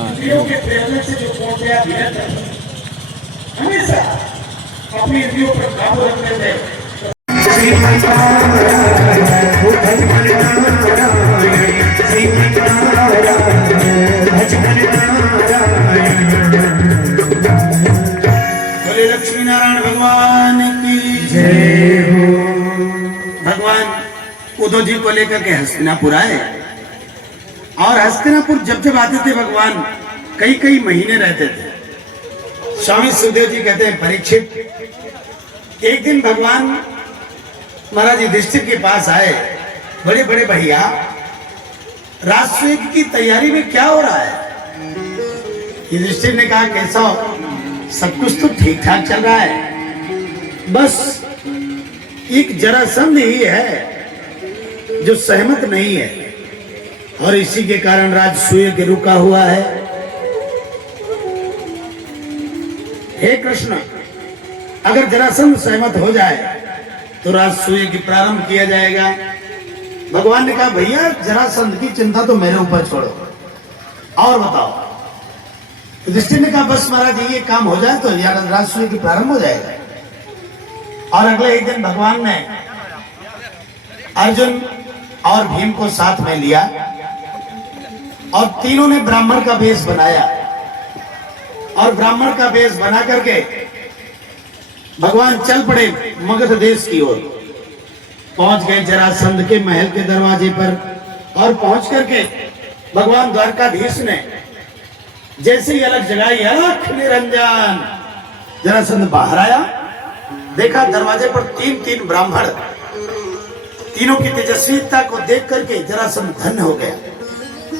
इंद्रियों के प्रेरणा से जो पहुंचा निरंतर हमेशा अपनी इंद्रियों पर काबू रखते थे। बोले लक्ष्मी नारायण भगवान की जय हो। भगवान उद्धव जी को लेकर के हस्तिनापुर आए और हस्तिनापुर जब जब आते थे भगवान कई कई महीने रहते थे। स्वामी सुखदेव जी कहते हैं परीक्षित एक दिन भगवान महाराज युधिष्ठिर के पास आए, बड़े बड़े भैया राजस्वेग की तैयारी में क्या हो रहा है। युधिष्ठिर ने कहा कैसा हो, सब कुछ तो ठीक ठाक चल रहा है, बस एक जरासंध ही है जो सहमत नहीं है और इसी के कारण राजसूय रुका हुआ है। हे कृष्ण, अगर जरासंध सहमत हो जाए तो राजसूय की प्रारंभ किया जाएगा। भगवान ने कहा भैया जरासंध की चिंता तो मेरे ऊपर छोड़ो और बताओ। युधिष्ठिर ने कहा बस महाराज ये काम हो जाए तो राजसूय की प्रारंभ हो जाएगा। और अगले एक दिन भगवान ने अर्जुन और भीम को साथ में लिया और तीनों ने ब्राह्मण का वेश बनाया और ब्राह्मण का वेश बना करके भगवान चल पड़े मगध देश की ओर। पहुंच गए जरासंध के महल के दरवाजे पर और पहुंच करके भगवान द्वारकाधीश ने जैसे ही अलग जगाई, अलख निरंजन, जरासंध बाहर आया, देखा दरवाजे पर तीन तीन ब्राह्मण, तीनों की तेजस्वीता को देख करके जरासंध धन्य हो गया।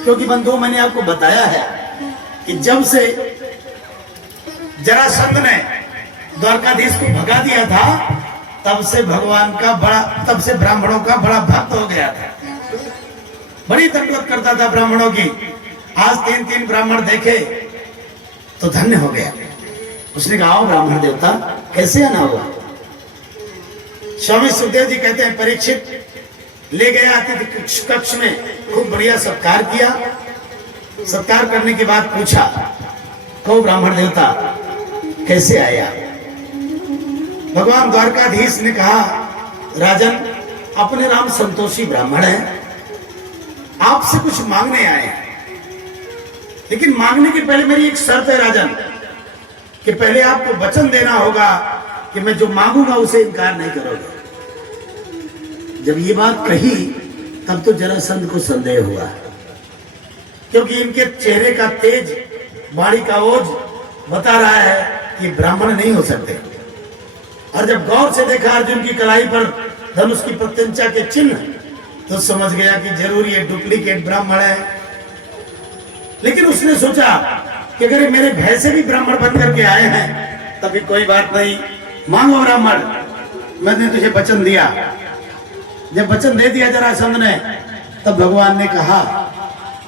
क्योंकि बंधुओं मैंने आपको बताया है कि जब से जरासंध ने द्वारकाधीश को भगा दिया था तब से भगवान का बड़ा, तब से ब्राह्मणों का बड़ा भक्त हो गया था, बड़ी दंडवत करता था ब्राह्मणों की। आज तीन तीन ब्राह्मण देखे तो धन्य हो गया। उसने कहा आओ ब्राह्मण देवता, कैसे आना हुआ। स्वामी सुखदेव जी कहते हैं परीक्षित ले गया अतिथि कक्ष में, खूब बढ़िया सत्कार किया। सत्कार करने के बाद पूछा कहो ब्राह्मण देवता कैसे आया। भगवान द्वारकाधीश ने कहा राजन अपने नाम संतोषी ब्राह्मण है, आपसे कुछ मांगने आए हैं, लेकिन मांगने के पहले मेरी एक शर्त है राजन कि पहले आपको वचन देना होगा कि मैं जो मांगूंगा उसे इनकार नहीं करोगे। जब ये बात कही तब तो जरासंध को संदेह हुआ, क्योंकि इनके चेहरे का तेज, वाणी का ओज बता रहा है कि ब्राह्मण नहीं हो सकते। और जब गौर से देखा अर्जुन की कलाई पर धनुष की प्रत्यंचा के चिन्ह तो समझ गया कि जरूर ये डुप्लीकेट ब्राह्मण है। लेकिन उसने सोचा कि अगर मेरे भय से भी ब्राह्मण बन करके आए हैं तभी कोई बात नहीं, मांगो ब्राह्मण, मैंने तुझे वचन दिया। जब वचन दे दिया जरासंध ने तब भगवान ने कहा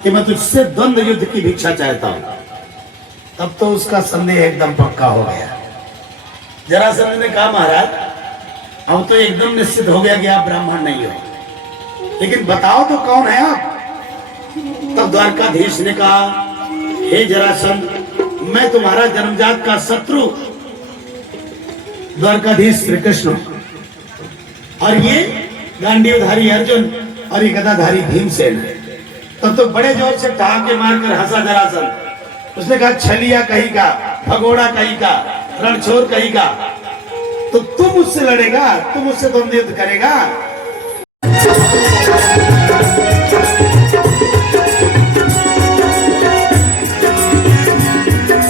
कि मैं तुझसे द्वंद्व युद्ध की भिक्षा चाहता हूं। तब तो उसका संदेह एकदम पक्का हो गया। जरासंध ने कहा महाराज अब तो एकदम निश्चित हो गया कि आप ब्राह्मण नहीं हो, लेकिन बताओ तो कौन है आप। तब द्वारकाधीश ने कहा हे जरासंध मैं तुम्हारा जन्मजात का शत्रु द्वारकाधीश श्री कृष्ण और ये गांडीवधारी अर्जुन और ये गदाधारी भीमसेन है। तब तो बड़े जोर से ठहाके मारकर हंसा जरासंध। उसने कहा छलिया कहीं का, भगोड़ा कहीं का, रणछोर कहीं का, तो तुम मुझसे लड़ेगा, तुम मुझसे द्वंद्व युद्ध करेगा।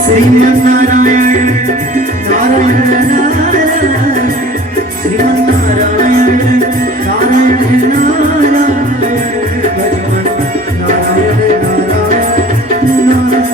श्रीमन्नारायण नारायण नारायण श्रीमन्नारायण नारायण नारायण भगवान नारायण नारायण नारायण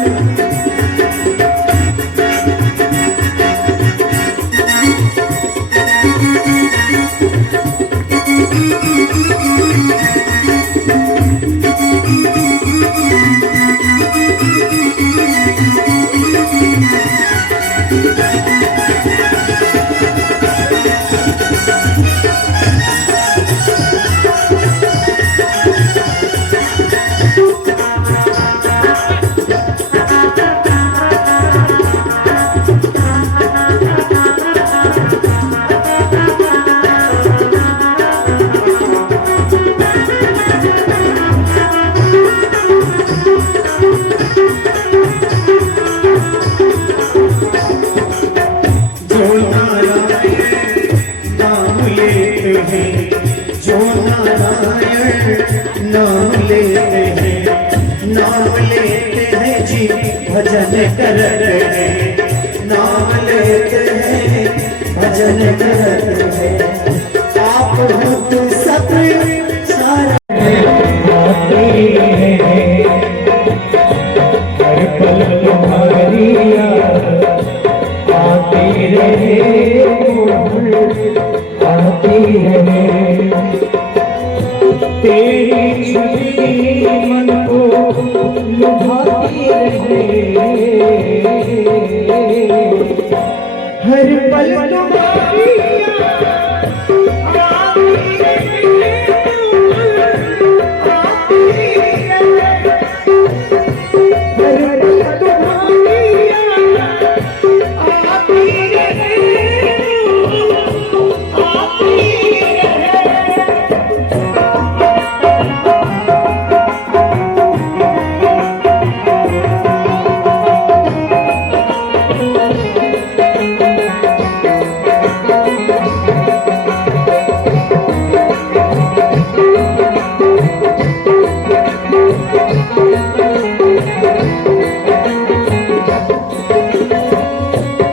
लेते हैं जी भजन करते हैं, नाम लेते हैं भजन करते हैं। आप हो तो सब सारा हर पल तुम्हारी याद आती रहे, आती रहे। तेरी छवि मन को लुभाती रहे, हर पल तुम्हारी याद आती रहे, आती रहे। हर पल तुम्हारी याद आती रहे, आती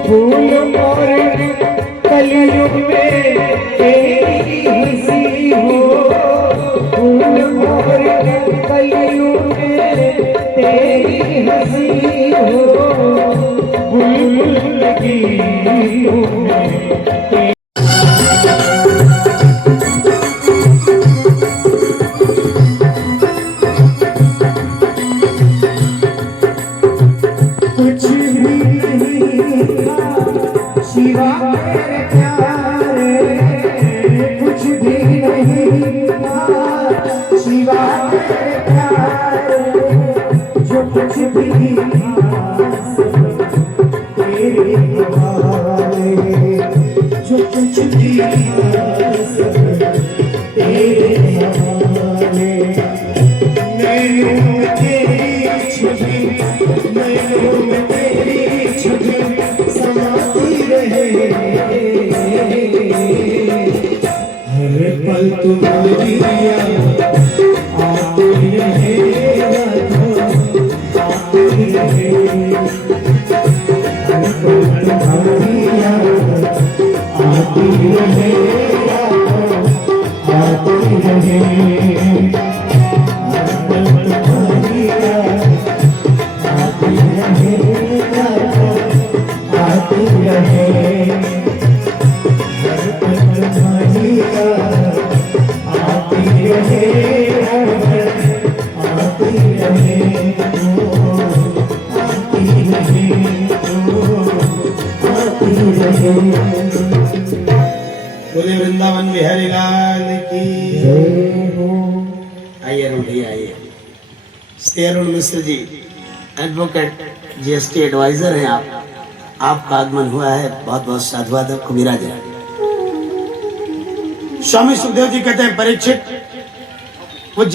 फूल और कलयुग में तेरी हंसी हो, फूल और कलयुग में तेरी हंसी हो, बुलबुल लगी तुम्हें। कुछ भी नहीं शिवा तेरे प्यारे, कुछ भी नहीं शिवा तेरे प्यारे। जो कुछ भी तेरे हवाले, जो कुछ भी तेरे हवाले। नैनों में तेरी छवि, नैनों में तेरी छवि समाती रहे, हर पल तुम्हारी याद आती रहे, आती रहे। हर पल तुम्हारी याद आती रहे, आती रहे। हर पल तुम्हारी याद आती रहे, आती रहे। हर पल तुम्हारी याद आती रहे, आती रहे, आती रहे, आती रहे। बोले वृंदावन बिहारी लाल की जय हो। आइए अरुण भैया, आइए। Shri Arun Mishra ji advocate GST adviser हैं आप, आपका आगमन हुआ है, बहुत बहुत साधुवाद, आपको विराज है। स्वामी सुखदेव जी कहते हैं परीक्षित वो